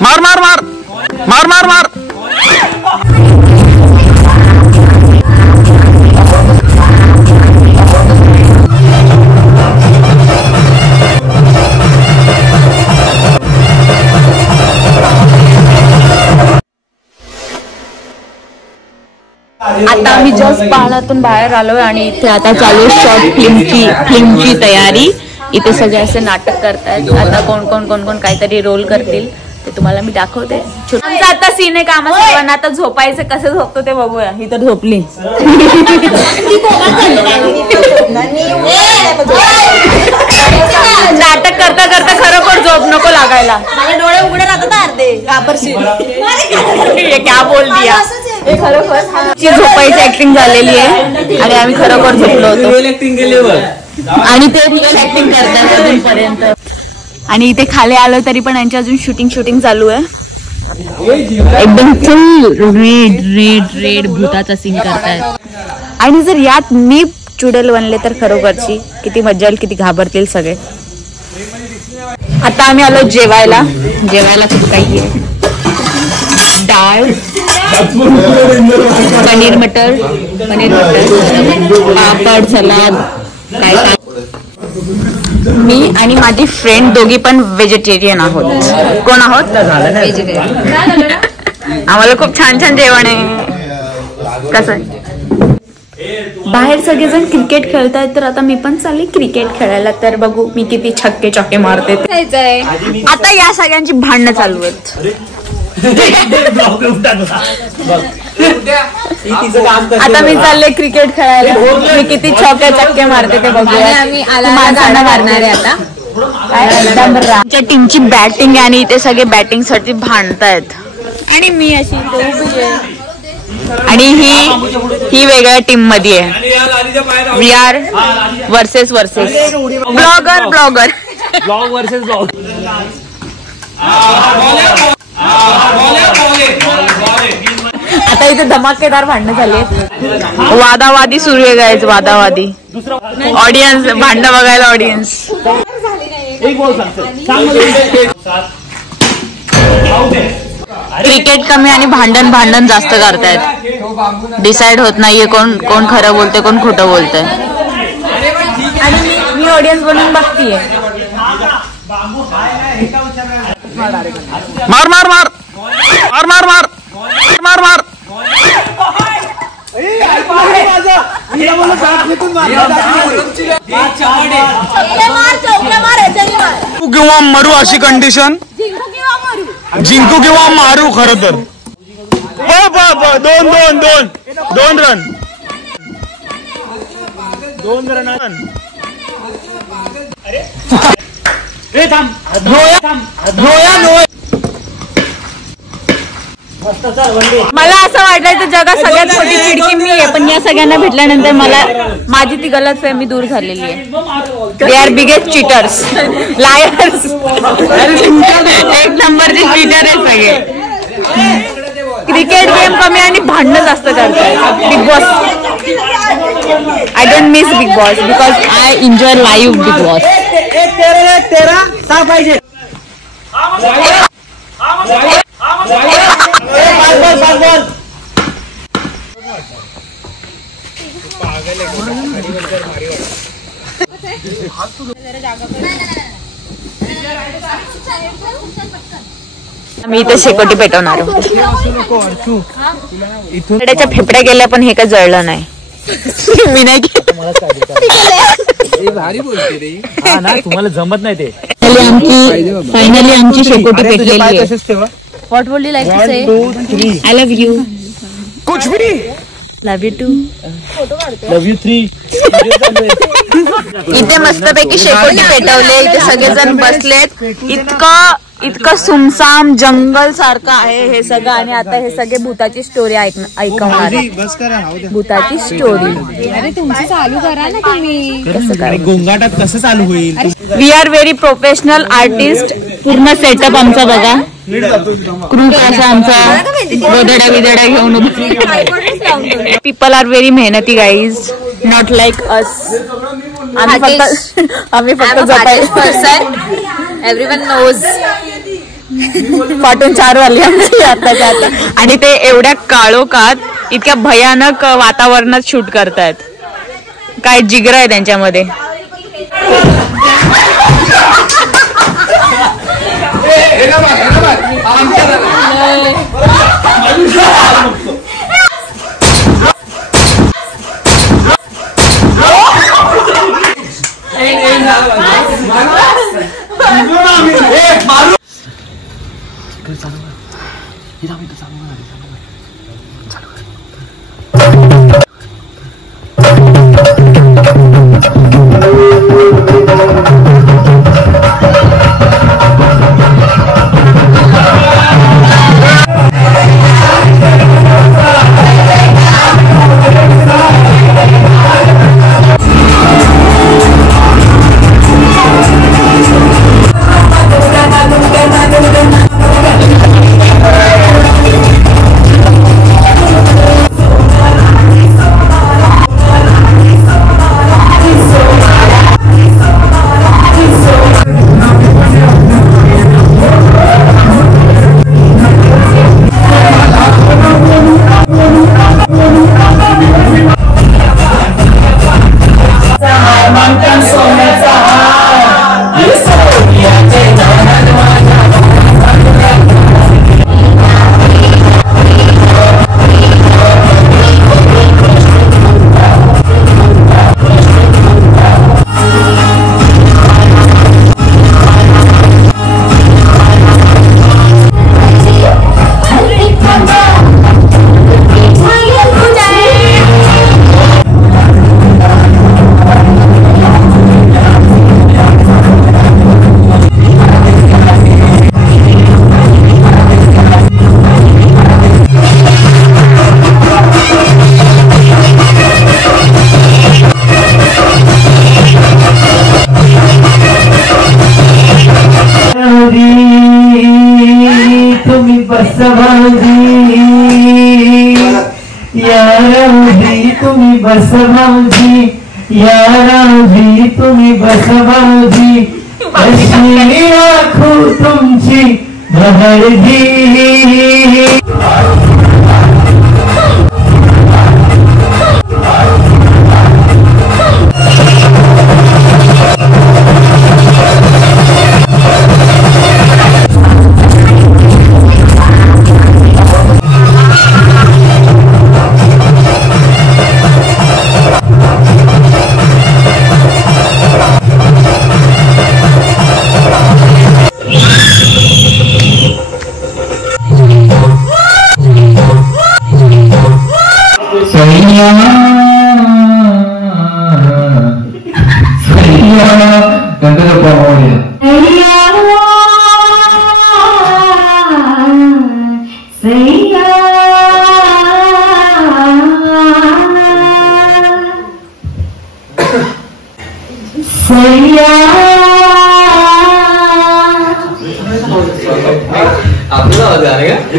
मार मार मार मार मार मार आता आम्ही जस्ट पाहण्यातून बाहेर आलोय आणि इथे आता चालू शॉर्ट फिल्मची तयारी. इथे सगळे असे नाटक करतायत. आता कोण कोण कोण कोण काहीतरी रोल करतील ते तुम्हाला मी दाखवते. आमचा आता सीन आहे काम सर्वांना. आता झोपायचं कसं झोपतो ते बघूया. ही तर झोपली. नाटक करता करता खरोखर झोप नको लागायला. माझे डोळे उघडे राहतात अर्धे. क्या बोल दिया. खरोखर झोपायची ऍक्टिंग झालेली आहे आणि आम्ही खरोखर झोपलो होतो आणि ते ऍक्टिंग करतात अजूनपर्यंत. आणि इथे खाली आलो तरी पण यांची अजून शूटिंग चालू आहे. एकदम फुल रेड रेड रेड भूताचा सीन करतायत. आणि जर यात मी चुडेल बनले तर खरोखरची किती मज्जा येईल, किती घाबरतील सगळे. आता आम्ही आलो जेवायला. खूप काही आहे. डाळ, पनीर मटर, पापड, सलाद. काय मी आणि माझी फ्रेंड दोघी पण व्हेजिटेरियन आहोत. कोण आहोत? आम्हाला खूप छान छान जेवण आहे. कसं आहे बाहेर सगळेजण क्रिकेट खेळतायत तर आता मी पण चालले क्रिकेट खेळायला. तर बघू मी किती छक्के चौके मारते. आता या सगळ्यांची भांडणं चालू आहेत. आता मी चालले क्रिकेट खेळायला. मी किती चौके चक्के मारते ते बघूया. माणसांना मारणार आहे आता. आमच्या टीमची बॅटिंग आहे आणि इथे सगळे बॅटिंग साठी भांडतायत आणि मी अशी उभी आहे. आणि ही वेगळ्या टीम मध्ये आहे. We are versus blogger blog versus blog. आता इथे धमाकेदार भांडणं झाली. वादावादी सुरू आहे गायच. वादावादी ऑडियन्स भांडणं बघायला. ऑडियन्स क्रिकेट कमी आणि भांडण जास्त करतायत. डिसाइड होत नाहीये कोण खरं बोलतंय कोण खोटं बोलतंय. आणि मी ऑडियन्स बनून बघतीये. मार मार मार मार मार मार मार मार. किंवा मरू अशी कंडिशन. जिंकू किंवा मारू खरं तर. दोन रन. मला असं वाटायचं जगात सगळ्यात छोटी चिडकी मी आहे. पण या सगळ्यांना भेटल्यानंतर मला माझी ती गलतफहमी दूर झालेली आहे. They are biggest cheaters, lawyers. एक नंबरचे चीटर आहे सगळे. क्रिकेट गेम कमी आणि भांडणं जास्त करतात. Bigg Boss I don't miss Bigg Boss because I enjoy live Bigg Boss. मी इथे शेकोटी पेटवणार. त्याच्या फेफड्या गेल्या पण हे काय जळलं नाही. मी नाही तुम्हाला जमत नाही ते. फायनली आमची शेकोटी पेटलेली आहे. What would you like to say? I love you. कुछ भी. Love you too. Love you 3. इथे मस्तपैकी शेकोटी पेटवले, इथे सगळेजण बसलेत. इतकं सुमसाम जंगल सारखं आहे हे सगळं. आणि आता हे सगळे भूताची स्टोरी ऐकवणार. भूताची स्टोरी. अरे तुमची चालू करा ना तुम्ही. गोंगाटात कसं चालू होईल? We are very professional artist. पूर्ण सेटअप आमचा बघा. क्रू असा आमचा गोदड्या विदड्या घेऊन. पीपल आर व्हेरी मेहनती गाईज, नॉट लाईक अस. आम्ही फक्त एव्हरीवन नोज. पाठून 4 वाजली आमची आताच्या आता. आणि ते एवढ्या काळोखात इतक्या भयानक वातावरणात शूट करतायत. काय जिगर आहे त्यांच्यामध्ये. तुम्ही बस भाऊजी, याराजी तुम्ही बस भाऊजी, अशी राखू तुमची बहरजी.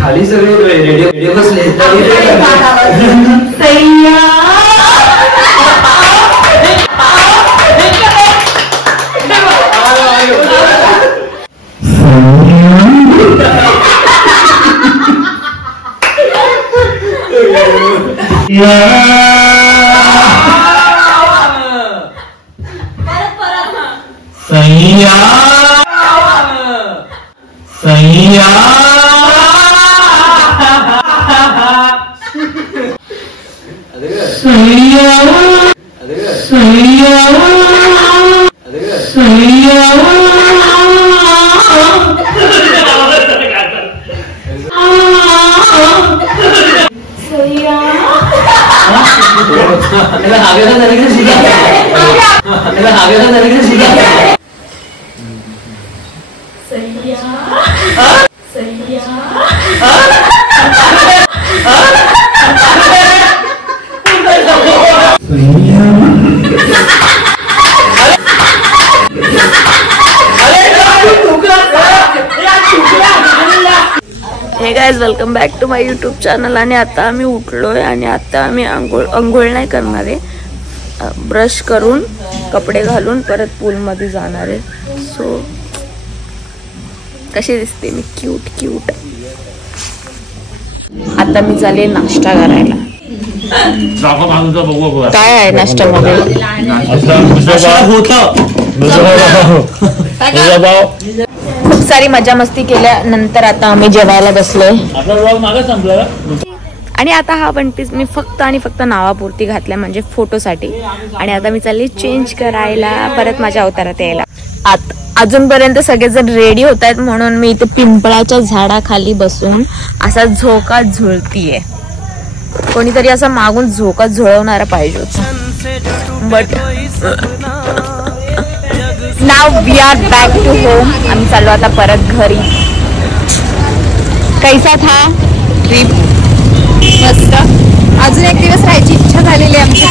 खाली सगळे रेडिओ बसले. सैया सैया hey guys, welcome back to my YouTube channel. आणि आता आम्ही उठलोय आणि आता आम्ही अंघोळ नाही करणार आहे. ब्रश करून कपडे घालून परत पूलमध्ये जाणार आहे. सो कशी दिसते मी? Cute cute. आता मी चालले नाश्ता करायला. काय आहे नाश्त्यामध्ये? खूप सारी मजा मस्ती केल्यानंतर आता आम्ही जेवायला बसलोय. आणि आता हा वन पीस मी फक्त आणि फक्त नावापुरती घातल्या, म्हणजे फोटोसाठी. आणि आता मी चालली चेंज करायला, परत माझ्या अवतारात यायला. अजूनपर्यंत सगळेजण रेडी होत आहेत म्हणून मी इथे पिंपळाच्या झाडाखाली बसून असा झोका झुलतीये. कोणीतरी असा मागून झोका झुळवणारा पाहिजे होता. But now we are back to home. आम्ही चाललो आता परत घरी. कैसा था ट्रिप? मस्त. अजून एक दिवस राहायची इच्छा झालेली आहे आमची.